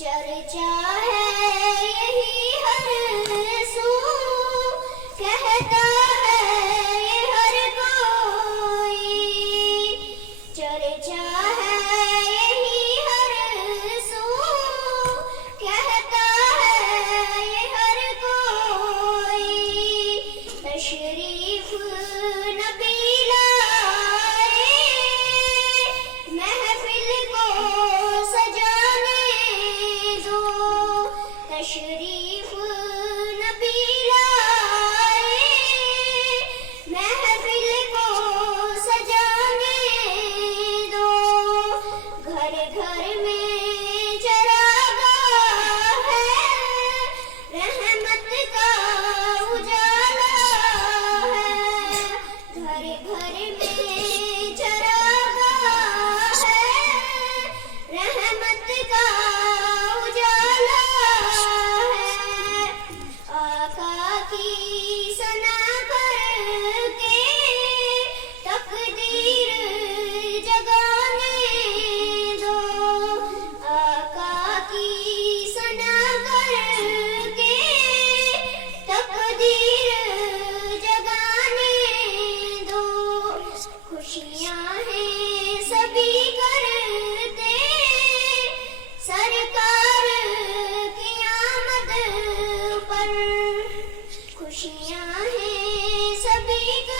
چرچا ہے یہی ہر سو، کہتا ہے یہ ہر کوئی، چرچا ہے یہی ہر سو، کہتا ہے یہ ہر کوئی، تشریف نبی لائے محفل کو سجانے دو، تشریف نبی لائے محفل کو سجانے دو، گھر گھر میں چراغاں ہے، رحمت کا اجالا ہے، گھر گھر میں چراغاں ہے، رحمت کا اجالا ہے، آقا کی ثنا کر کے تقدیر جگانے دو، آقا کی ثنا کر کے تقدیر جگانے دو، خوشیاں ہیں سبھی کرتے سرکار کی آمد پر، خوشیاں ہیں سبھی کرتے